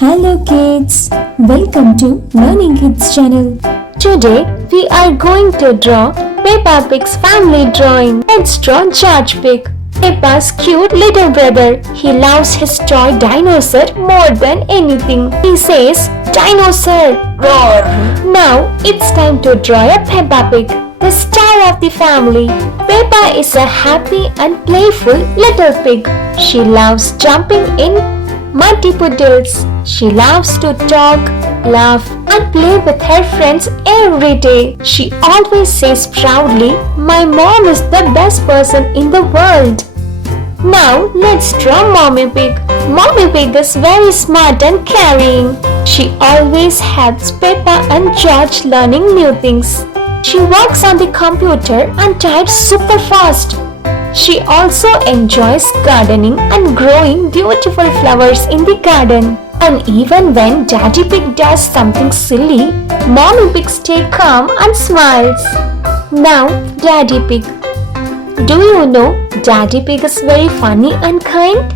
Hello kids, welcome to Learning Kids channel. Today we are going to draw Peppa Pig's family drawing. Let's draw George Pig, Peppa's cute little brother. He loves his toy dinosaur more than anything. He says, "Dinosaur, roar!" Now it's time to draw a Peppa Pig, the star of the family. Peppa is a happy and playful little pig. She loves jumping in muddy puddles. She loves to talk, laugh, and play with her friends every day. She always says proudly, "My mom is the best person in the world." Now let's draw Mommy Pig. Mommy Pig is very smart and caring. She always helps Peppa and George learning new things. She works on the computer and types super fast. She also enjoys gardening and growing beautiful flowers in the garden. And even when Daddy Pig does something silly, Mommy Pig stays calm and smiles. Now, Daddy Pig. Do you know Daddy Pig is very funny and kind?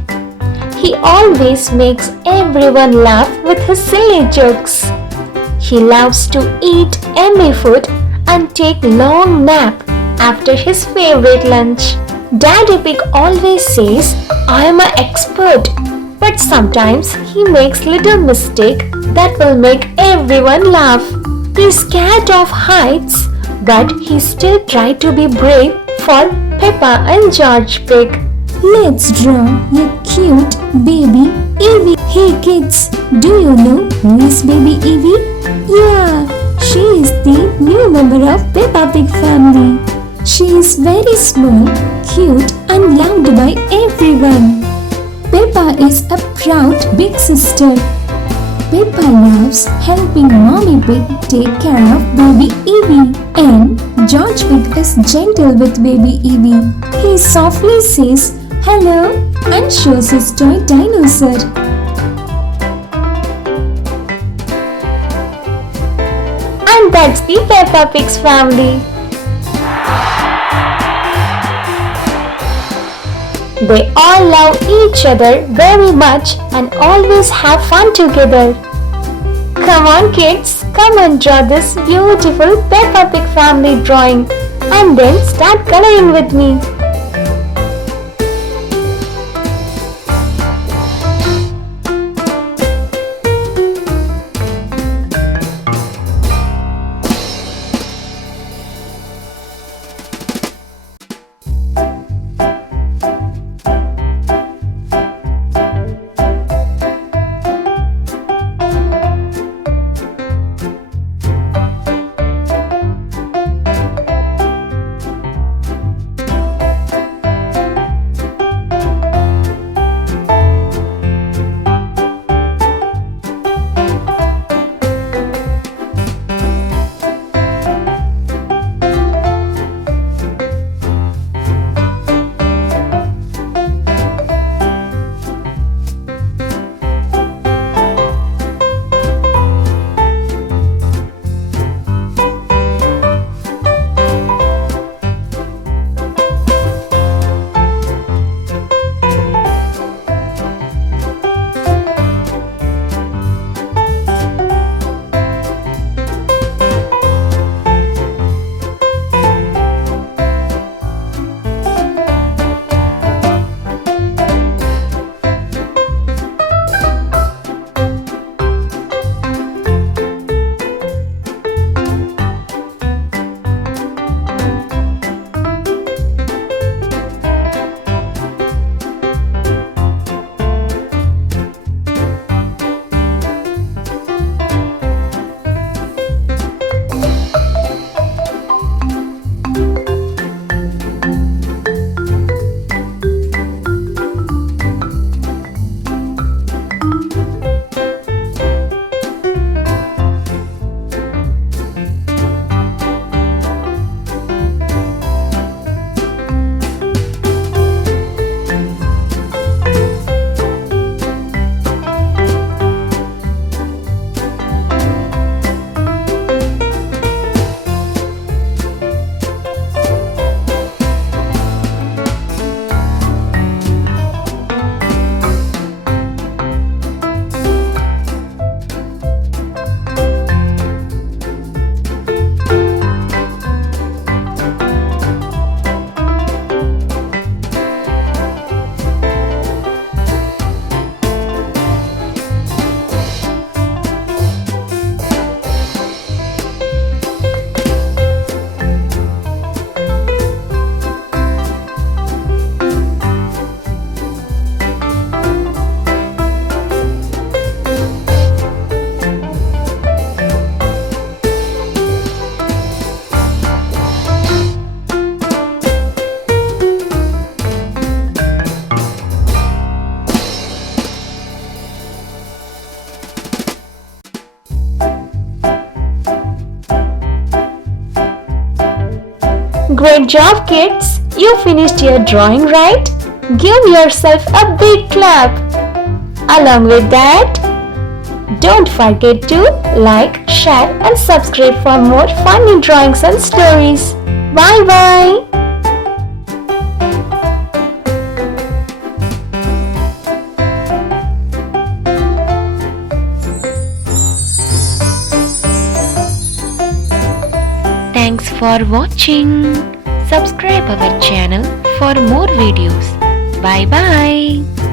He always makes everyone laugh with his silly jokes. He loves to eat yummy food and take long nap after his favorite lunch. Daddy Pig always says, "I am an expert," but sometimes he makes little mistakes that will make everyone laugh. He's scared of heights, but he still tries to be brave for Peppa and George Pig. Let's draw a cute baby Eevee. Hey kids, do you know who is baby Eevee? Yeah, she is the new member of Peppa Pig family. She is very small, cute and loved by everyone. Peppa is a proud big sister. Peppa loves helping Mommy Pig take care of baby Eevee. And George Pig is gentle with baby Eevee. He softly says hello and shows his toy dinosaur. And that's the Peppa Pig's family. They all love each other very much and always have fun together. Come on kids, come and draw this beautiful Peppa Pig family drawing and then start coloring with me. Great job, kids! You finished your drawing, right? Give yourself a big clap. Along with that, don't forget to like, share and subscribe for more funny drawings and stories. Bye bye! Thanks for watching. Subscribe our channel for more videos. Bye bye.